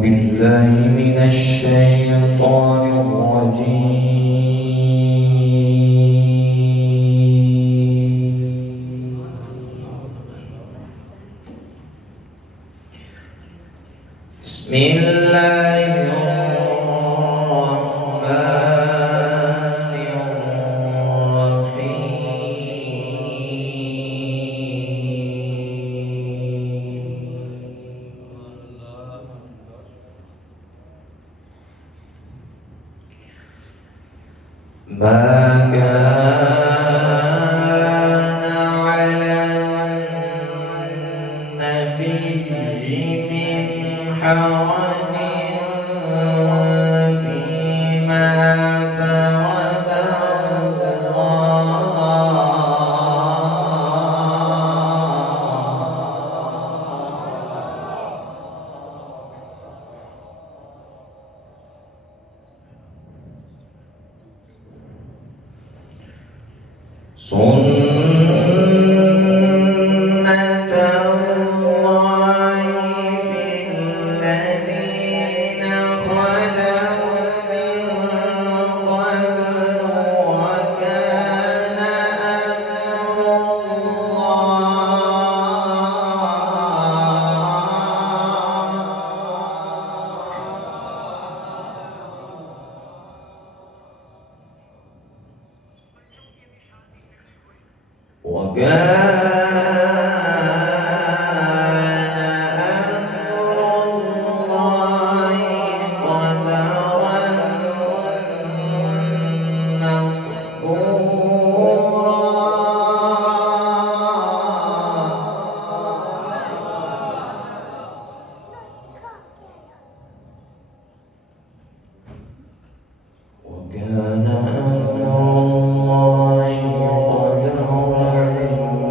بالله من الشيطان الرجيم. بسم الله الرحمن الرحيم. ما كان على النبي من حرج فيما فرض سنة الله في الذين خلوا من قبل وكان أمر الله قدرا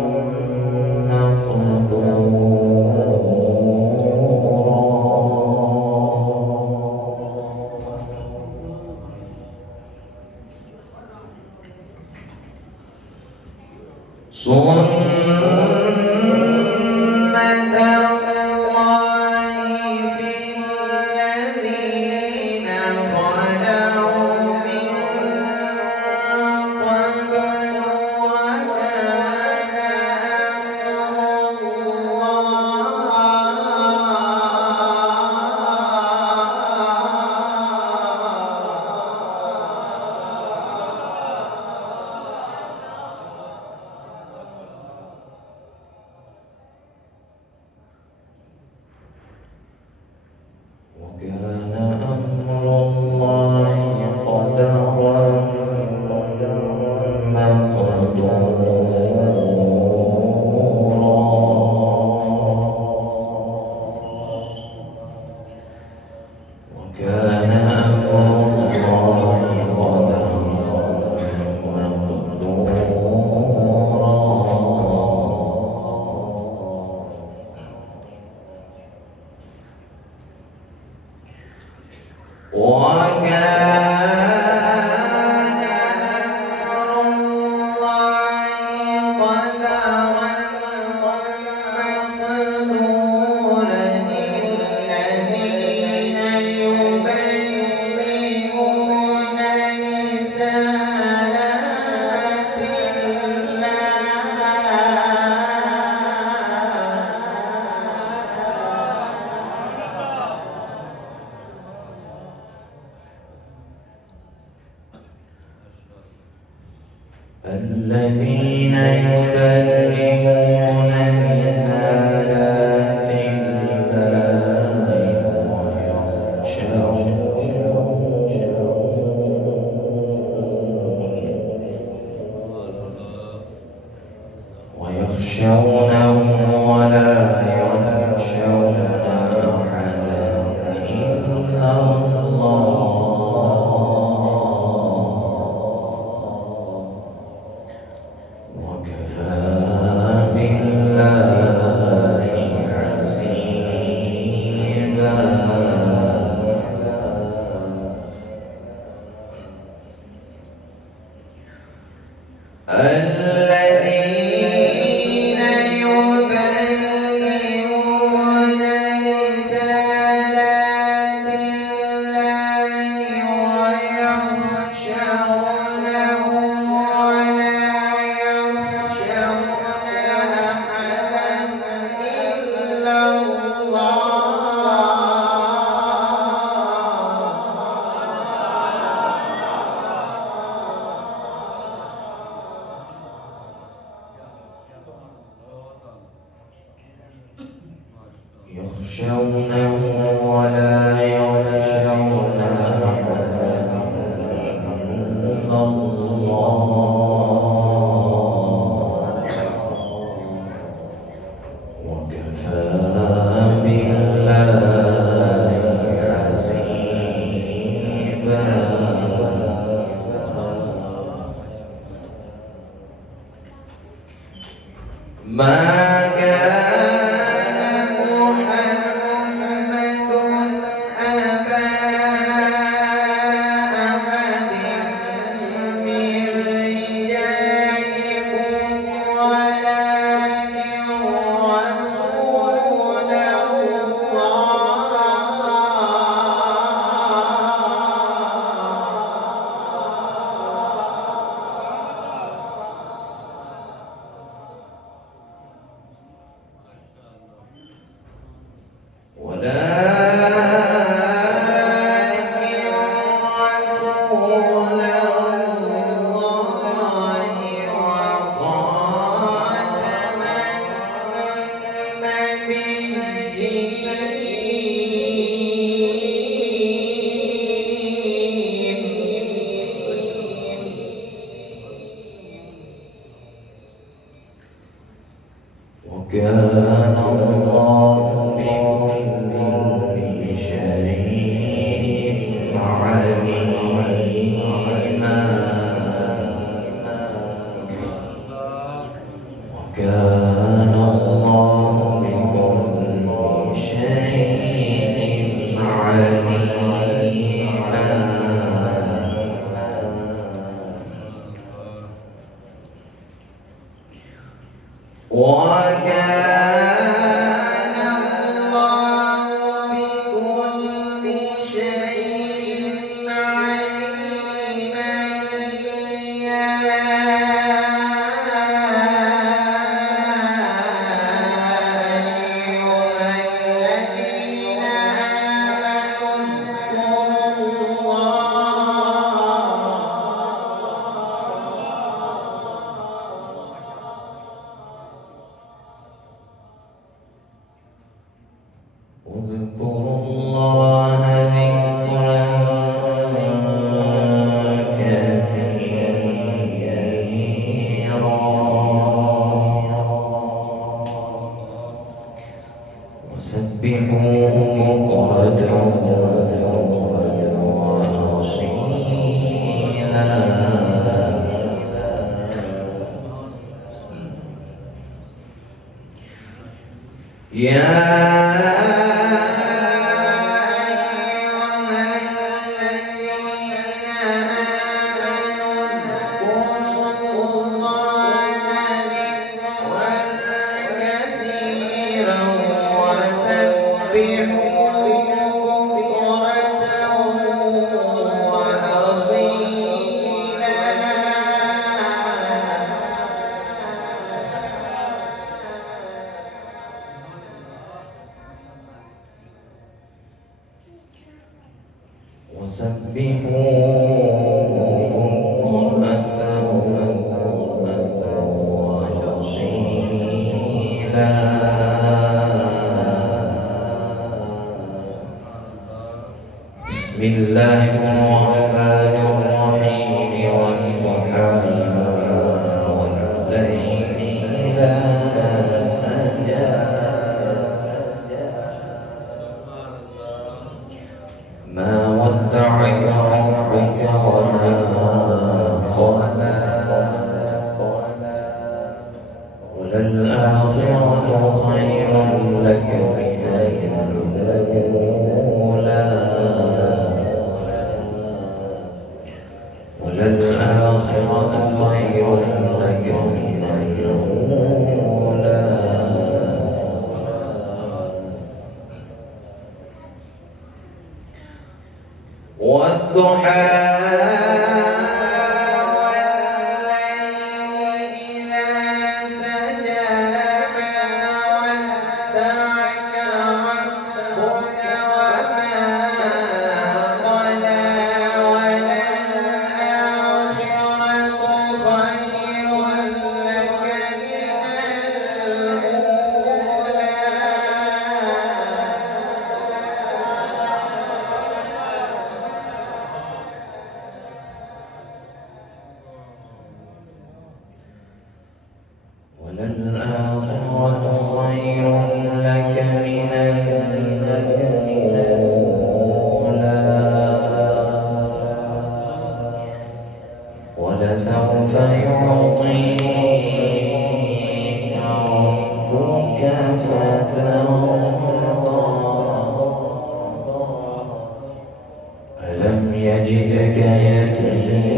وكان أمر الله سنة الله في الذين خلوا من قبل وكان أمر الله قدرا الذين يبلغون رسالات الله ويخشونه ولا يخشون أحدا إلا الله وكفى بالله بكرة وأصيلا. بسم الله الرحمن الرحيم والضحى والليل إذا سجى ما ودعك ربك وما قلى وللآخرة خير لك من الأولى وللآخرة خير لك من الأولى والضحى وللآخرة خير لك من الأولى ولسوف يعطيك ربك فترضى ألم يجدك يتيما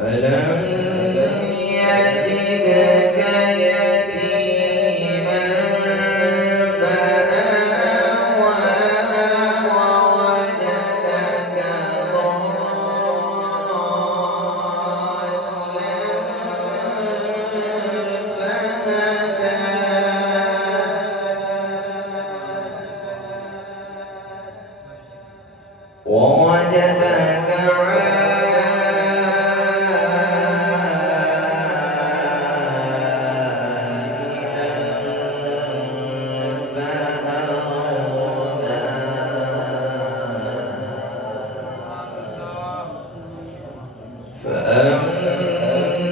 ألم يجدك يتيما فآوى ووجدك ضالا فهدى ووجدك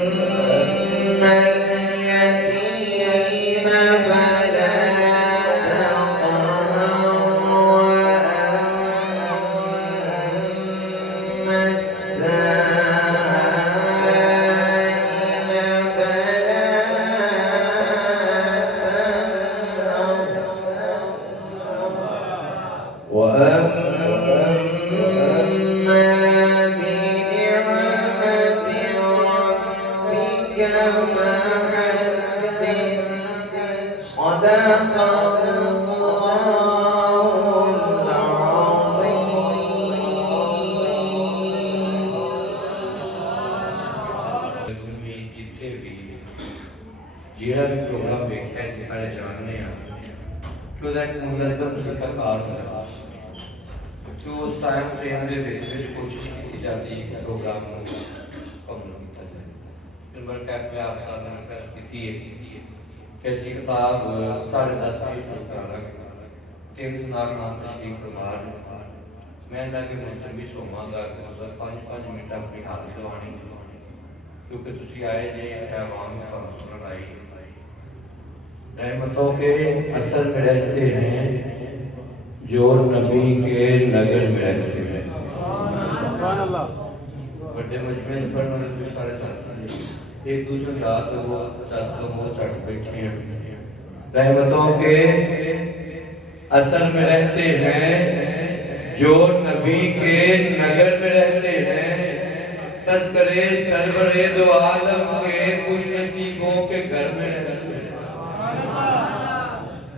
فأما اليتيم فلا تقهر وأما السائل فلا تنهر وأما فحدث صدق الله बाहर मिला तो उस टाइम फ्रेम के कोशिश की जाती है कि प्रोग्राम मुकम्मल किया जाए। फिर मैं कैफे आप सामने रिक्वेस्ट की है कि ऐसी किताब 10:30 बजे शुरू करा तीन सनाग नाम तशरीफ फरमा मैं ना कि मुंतवी सोवांगा कि तुम 5-5 मिनट अपनी हालत जवानी क्योंकि तुम आए जे आवाम सुनने आई रहमतों के असर में रहते हैं जो नबी के नगर में रहते हैं। बड़े मजमे पढ़ने वाले तो सारे साथी एक दूसरे रात वो 10 लोग चढ़ बैठे हैं। रहमतों के असर में रहते हैं जो नबी के नगर में रहते हैं। तज़किरे सरवरे दो आलम के खुश नसीबों के घर में रहते हैं।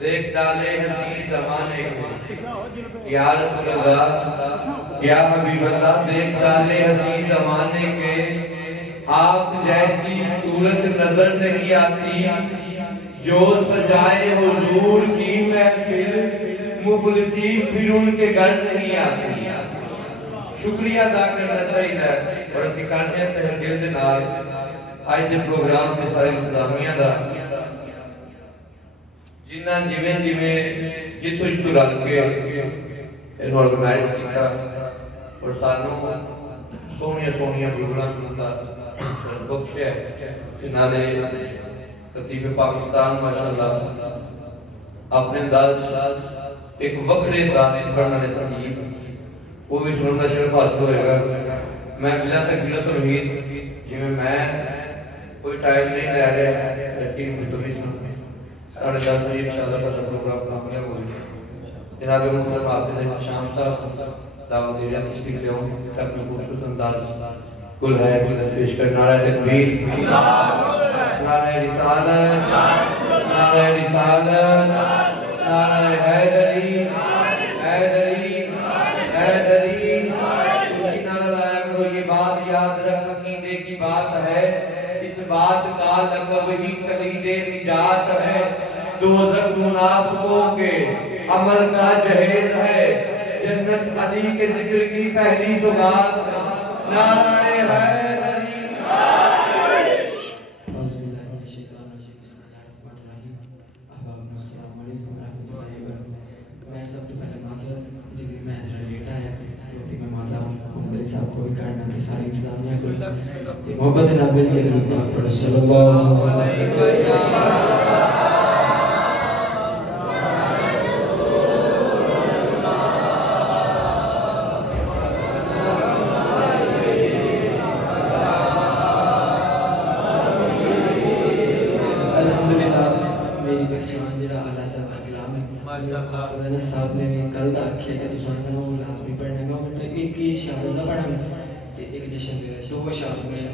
देख डाले हसी ज़माने को या रसूल अल्लाह या हबीब अल्लाह देख डाले हसी ज़माने के आप जैसी सूरत नजर नहीं आती जो सजाए हुजूर की महफिल मुफलिसी फिर उनके घर नहीं आती। शुक्रिया अदा करना चाहिए और ਅਸੀਂ करने ते दिल दे नाल आज दे प्रोग्राम दे सारे इंतजामिया दा जिन्ना जिवें जिवें जितों जितों रल के इन्हों ऑर्गेनाइज किया और सानू सोहनिया सोहनिया प्रोग्राम सुनता बख्शे जिन्हां दे खतीब पाकिस्तान माशाअल्लाह अपने अंदाज एक वखरे अंदाज पढ़ने वाले खतीब वो भी सुनने का शरफ हासिल होएगा। मैं जिला तकबीरत तौहीद जिवें मैं कोई टाइम नहीं ले रहा ऐसी मुतमी 10:30 बजे इंशाअल्लाह साडा प्रोग्राम कामयाब होएगा। जनाब मुहतरम हाफिज शाम साहब दावत दे रहे तशरीफ ले आओ अपने खूबसूरत अंदाज कुल है पेश कर नारा तकबीर नारा रिसालत नारा रिसालत नारा हैदरी हैदरी हैदरी ऊंची नारा लाया करो। ये बात याद रख अकीदे की बात है इस बात का लक़ब ही कलीदे निजात है। दोज़ख मुनाफ़िकों के अमल का जहेज है जन्नत अली के जिक्र की पहली सौगात नारा हैदरी। मैं सबसे पहले माज़रत जितनी मैं लेट आया क्योंकि मैं माज़ा उम्र साहब को भी करना था सारी इंतजामिया को तो मोहब्बत नबी के लिए पढ़ो सल्लल्लाहु अलैहि वसल्लम। साहब ने कल दा आखिया कि तुम वो लाजमी पढ़ने में तो एक ही शाम का पढ़ना तो एक जश्न दो शाम में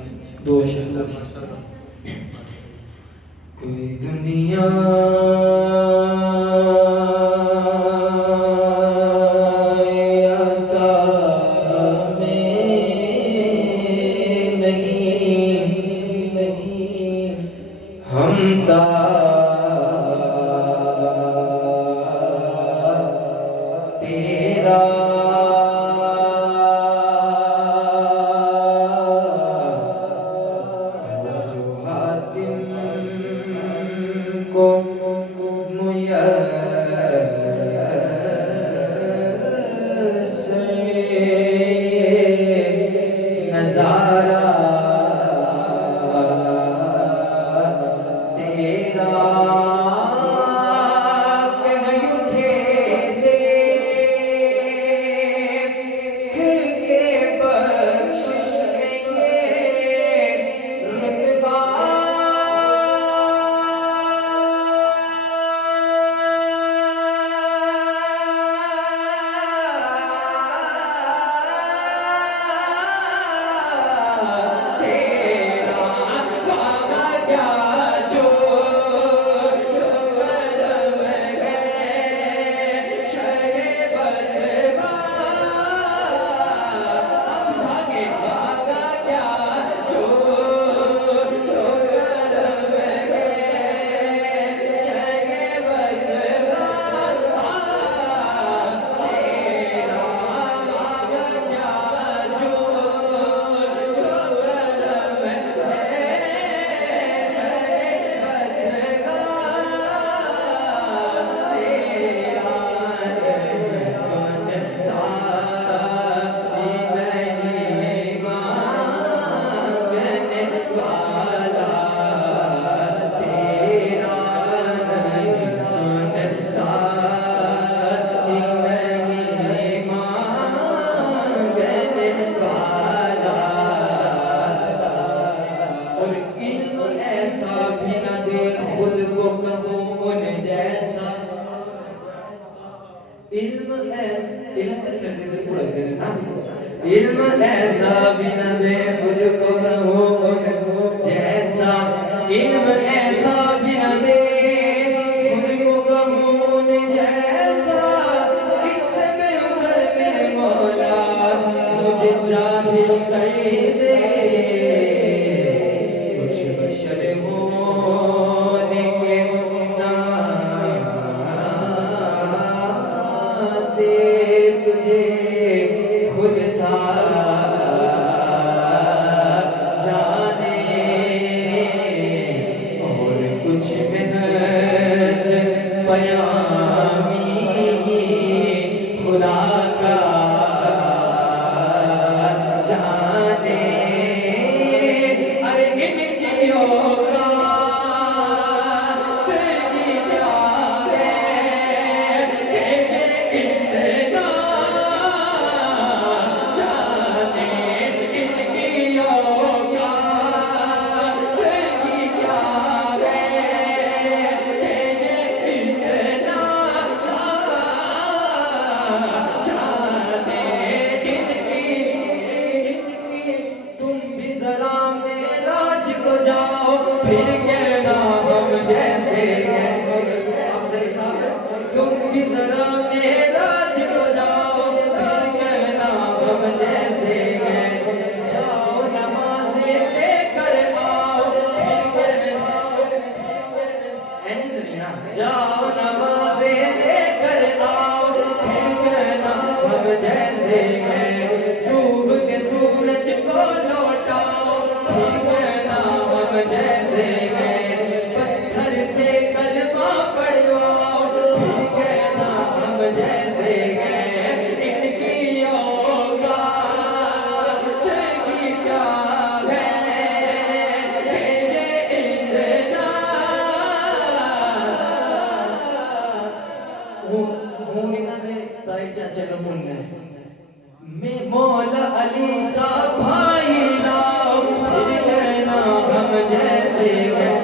दो शाम कोई दुनिया इल्म ऐसा भी न दे खुद को कहूँ जैसा, इल्म ऐसा भी न दे खुद को कहूँ जैसा, इससे बेहतर मेरे मौला मुझे जाहिल कर दे। कुछ बशर होने के नाते तुझे खुद सा जाने, और कुछ महज पयामी खुदा का जाने। अरे इनकी औकात की क्या है, इतना जाने इनकी औकात की क्या है, इतना जाने इनकी। तुम भी जरा मेराज को जाओ, फिर कहना हम जैसे हैं। तुम भी जरा मेराज को जाओ, फिर कहना हम जैसे हैं। जाओ नमाज़ें लेकर आओ, फिर कहना जाओ नमाज़ें लेकर आओ, फिर कहना हम जैसे हैं। डूब के सूरज को लौटाओ, फिर कहना हम जैसे हैं। पत्थर से कलमा पढ़वाओ, फिर कहना हम जैसे हैं। इनकी औकात की क्या है, इतना मैं मौला अली सा भाई लाओ, फिर कहना हम जैसे हैं।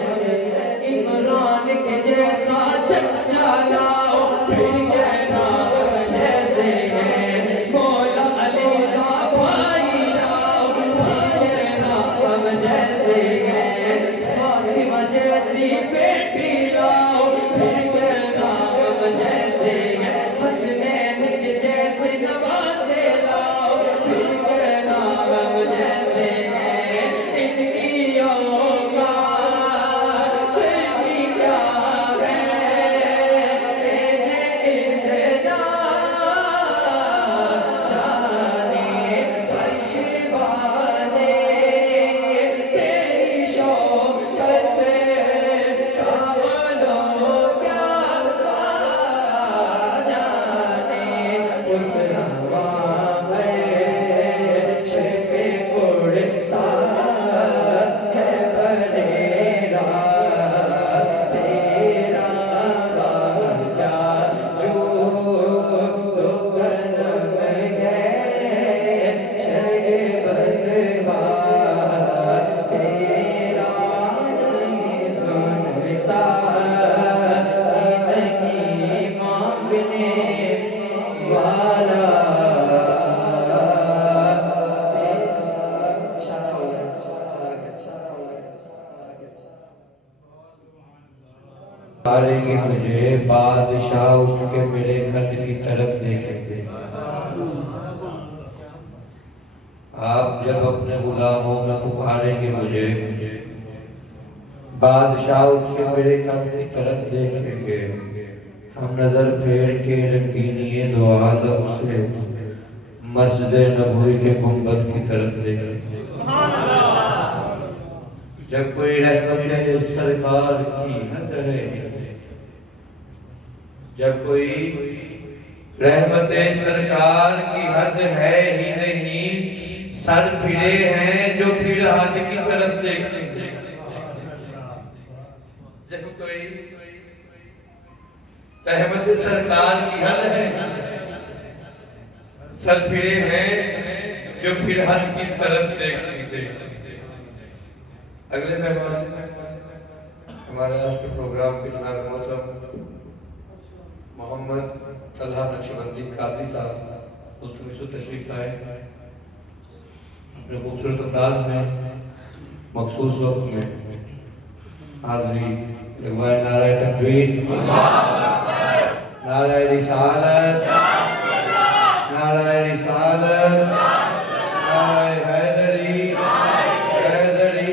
इमरान के जैसा चच्चा लाओ, फिर कहना हम जैसे हैं। मौला अली सा भाई लाओ, फिर कहना हम जैसे हैं। फातिमा जैसी बेटी लाओ, फिर कहना हम जैसे हैं। हसनैन के जैसे नवासे लाओ, फिर कहना हम जैसे हैं। इनकी औकात की क्या है, इतना जाने। फर्श वाले तेरी शौकत का बोलो क्या जाने। उस हवा में शर्मे उड़ता है बरेरा, तेरा वादा जो दो कदम गए शर्बतवा, तेरा नहीं सुनता नहीं मांगने वाला। मारेंगे मुझे बादशाह उठ के मेरे कद की तरफ देखेंगे। आप जब अपने गुलामों में पुकारेंगे मुझे, बादशाह उठ के मेरे कद की तरफ देखेंगे। हम नजर फेर के रंगीनिए दो आलम से मस्जिद नबवी के गुंबद की तरफ देखेंगे। जब कोई रहमत सरकार की हद है, जब कोई रहमत सरकार की हद है ही नहीं, सर फिरे हैं जो फिर हद की तरफ देखेंगे। जब कोई रहमत सरकार की हद है, सर फिरे हैं जो फिर हद की तरफ देखेंगे। अगले मेहमान हमारे आज के प्रोग्राम के जनाब मोहतरम मोहम्मद तलहा नक्शबंदी कादरी साहब मुस्तफिज़ तशरीफ लाए, अपने खूबसूरत अंदाज में मखसूस वक्त में हाज़री लगवाए। नाराए तकबीर, नाराए रिसालत, नाराए रिसालत, नाराए हैदरी, हैदरी।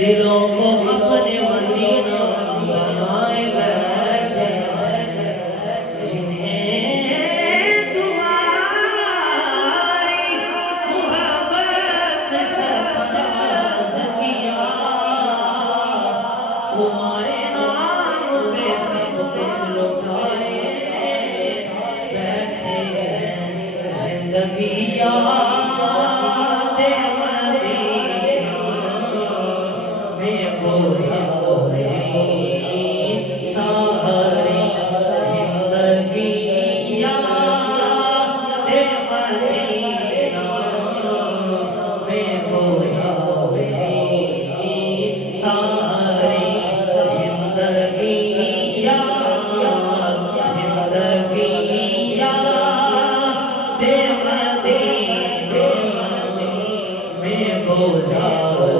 दिलों को अपने मदीना बनाए बैठे, जिन्हें तुम्हारी मोहब्बत से फराज किया, तुम्हारे नाम पे सब कुछ लुटाए बैठे हैं। जिंदगी में गुजारी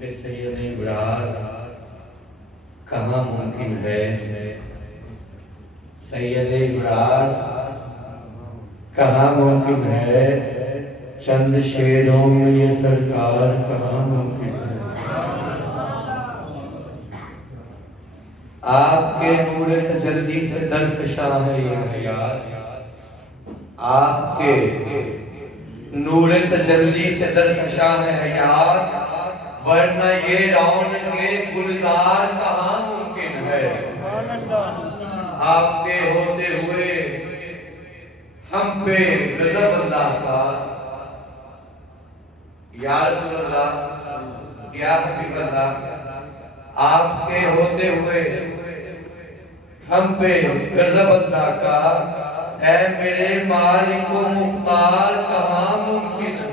कि सैयद इब्रार कहाँ मुमकिन है, सैयद इब्रार कहाँ मुमकिन है, चंद शेरों में ये सरकार कहाँ मुमकिन है। आपके नूर तजल्ली से दरफशा है ये हयात, आपके नूर तजल्ली से दरफशा है हयात, वरना ये रौनके गुलजार कहाँ मुमकिन है। आपके होते हुए हम पे गज़ब अल्लाह का, या रसूल अल्लाह या हबीब अल्लाह, आपके होते हुए हम पे गज़ब अल्लाह का, ऐ मेरे मालिको मुख्तार कहाँ मुमकिन है।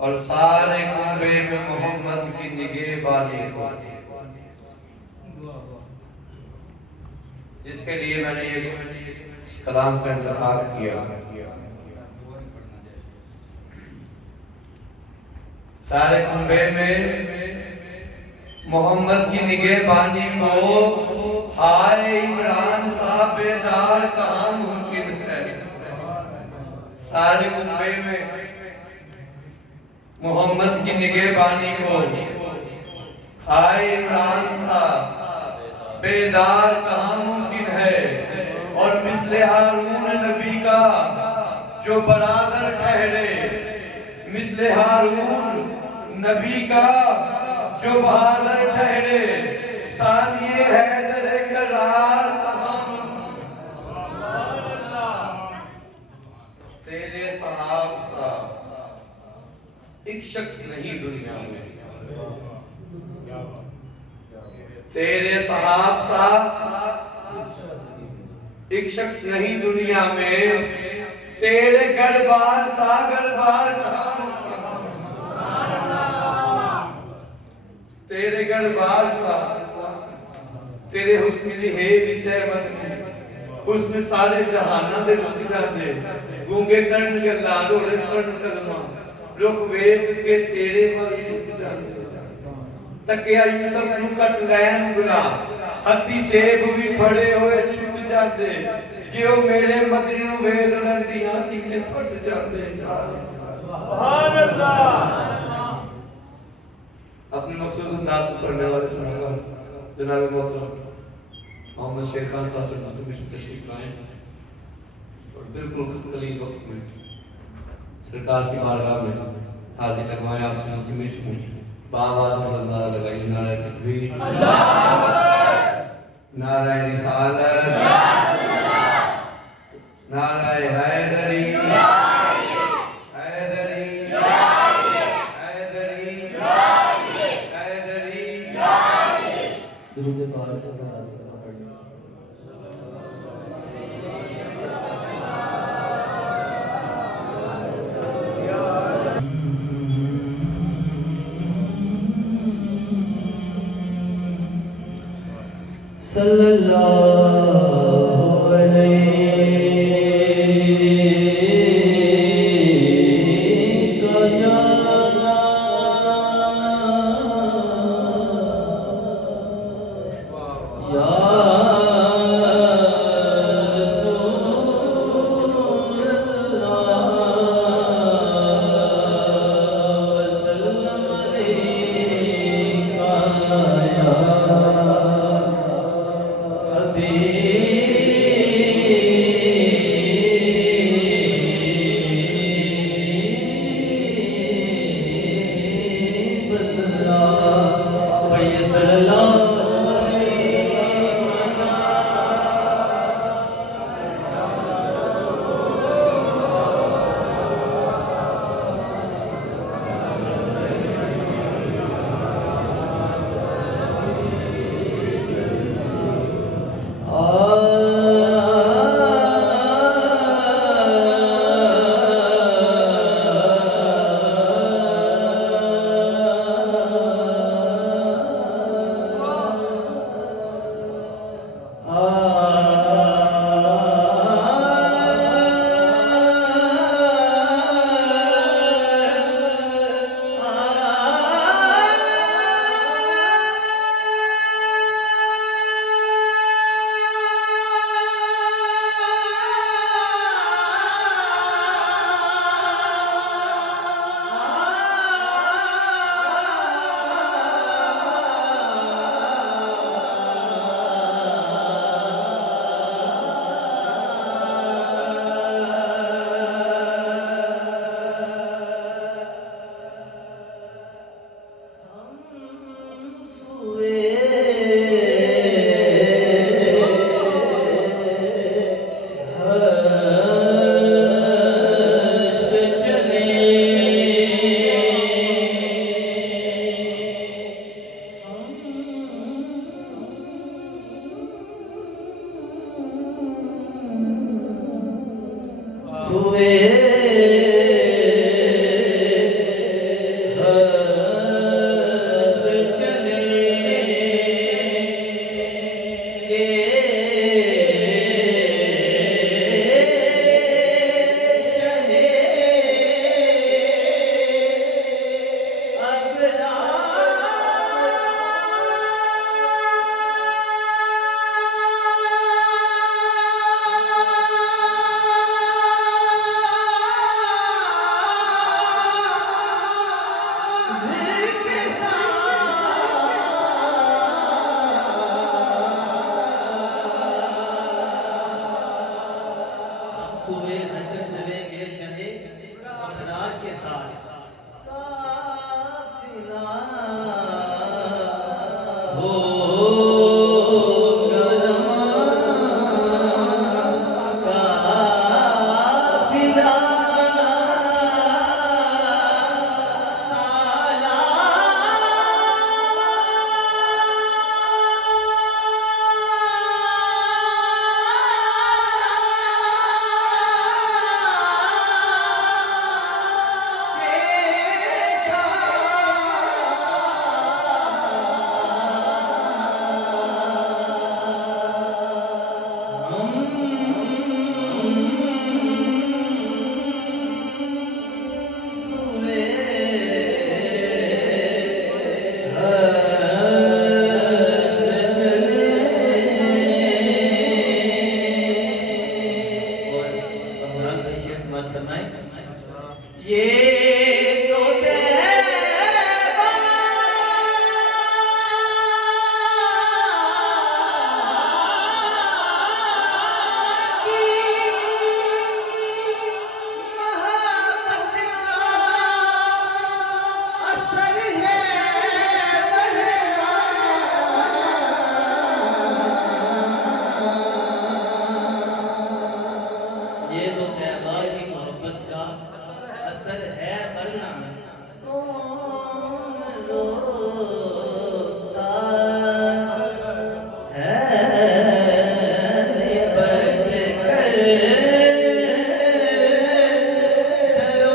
और सारे कुंबे में मोहम्मद की निगहबानी को, जिसके लिए मैंने ये कलाम का इंतखाब किया, सारे कुंबे में मोहम्मद की निगहबानी को, हाय इमरान साहब बेदार कहाँ मुमकिन है। सारे कुंबे में मोहम्मद की निगहबानी को, हाय इमरान साहब बेदार कहाँ मुमकिन है। और मिसले हारून नबी का जो बरादर ठहरे, मिसले हारून नबी का जो बहादुर ठहरे, सानिए हैदर करार तमाम। तेरे सहाब सा एक शख्स नहीं दुनिया में, तेरे सहाब सा एक शख्स नहीं दुनिया में, तेरे गरबार सा गरबार कहाँ, तेरे गरबार सा, तेरे हुस्न दी है विचय मत, हुस्न सारे जहाना दे रुक जाते, गूंगे कर्ण गल्ला रोड़े कर्ण कलमा, रुख वेद के तेरे मत झुक जाते। तकिया यूसुफ नू कट लैन गुला, हथी सेब भी फड़े हुए छुट जाते, कि ओ मेरे मदनी नू वेख लंदियां सीने फट जाते। सुभान अल्लाह। अपने मकसूद अंदाज को करने वाले सलाम जनाब मोहतरम मोहम्मद शेख खान साहब से तशरीफ लाए और बिल्कुल कलील वक्त में सरकार की बारगाह में हाजिर लगवाए। आपसे मुल्तमिस हूं बाआवाज़ नारा लगाई, नारा तकबीर, नारा रिसालत, नारा हैदरी, दुरूद पाक सल्लल्लाहु अलैहि वसल्लम पढ़िए। सल्लल्लाहु अलैहि सुए हर्ष चले सुबह नशर चलेंगे शहे अबरार के साथ काफिला होगा रवाना काफिला ये तो तैबा की मोहब्बत का असर है वरना कौन रोता है लिपट कर दरो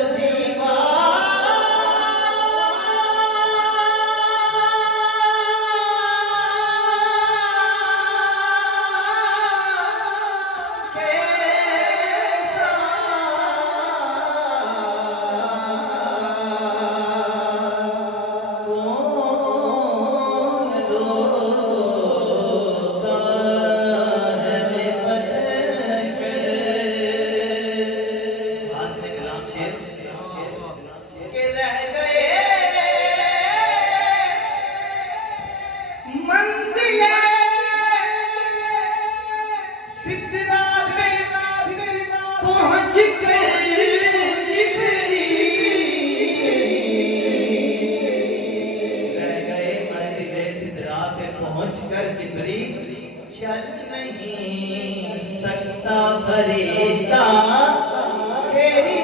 पहुंच गए जिब्रील रह गए मंजिले सिदरा पे पहुंच कर जिब्रील चल नहीं सकता फरिश्ता तेरी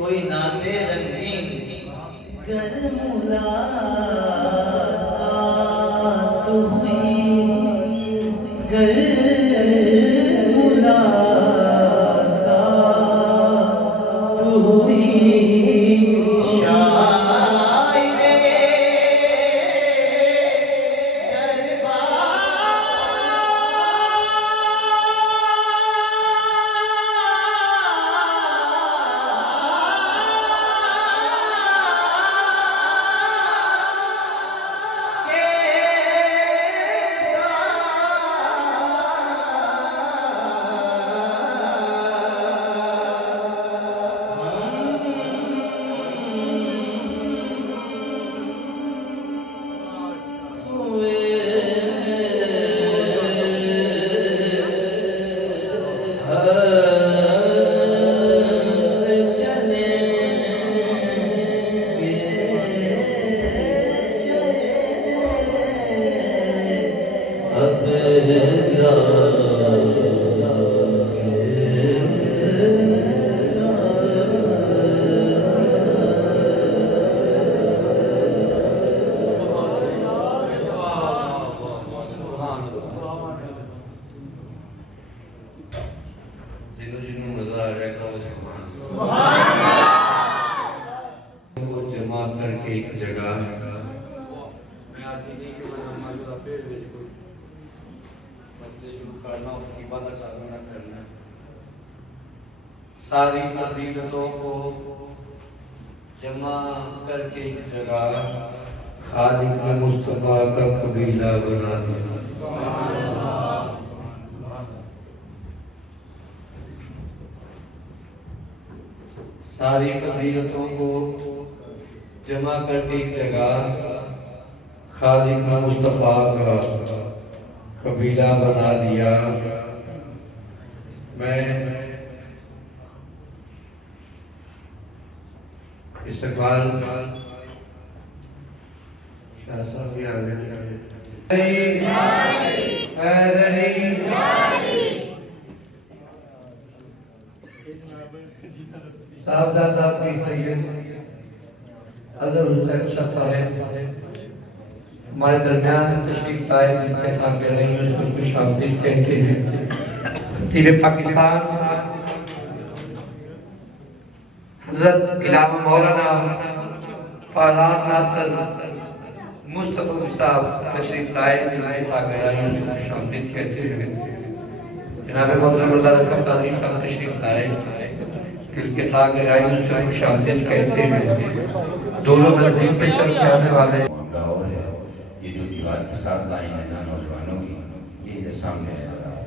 कोई नाते रंगीन कर मुलाकात हुई कर मुलाकात हुई जिन्हों मजा आ जाएगा वो को जमा करके एक जगह मैं आती नहीं कि मैं मौजूदा फिर बिल्कुल मसले शुरू करना उसकी बात साधना करना सारी फजीलतों को जमा करके एक जगह खालिक ने मुस्तफा का कबीला बना दिया। सारी फजीलतों को जमा करके एक जगह खालिक ने मुस्तफा का कबीला बना दिया। मैं इस्तकबाल शाह साहब भी आ गए। साहबजादा पीर सैयद अजहर हुसैन शाह साहब हमारे दरमियान तशरीफ लाए जिनके ताक़े रही उसको खुश आमदीद कहते हैं। खतीब पाकिस्तान हजरत इलामा मौलाना फरहान नासिर मुस्तफा साहब तशरीफ लाए जिनके ताक़े रही उसको खुश आमदीद कहते हैं। जनाब मोहतरम रज़ा रकब कादरी साहब तशरीफ लाए दिल के ताक़ गहराइयों से खुश आमदीद कहते हैं। दोनों नज़दीक से चल के आने वाले मामला और है ये जो दीवार के साथ लाइन है ना नौजवानों की ये सामने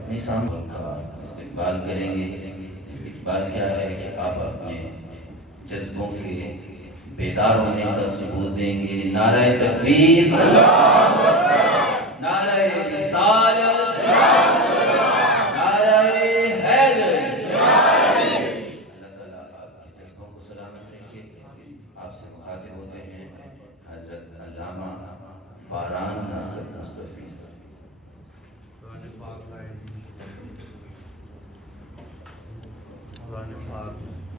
नहीं सामने उनका इस्तिकबाल करेंगे। इस्तिकबाल क्या है कि आप अपने जज्बों के बेदार होने का सबूत देंगे। नारे तकबीर, नारे रिसालत, नारे हैदर। अल्लाह ताला आपके जज्बों को सलामत रखे। आपसे मुखातिब होते हैं हजरत अल्लामा फरहान नासिर मुस्तफी कुरान पाक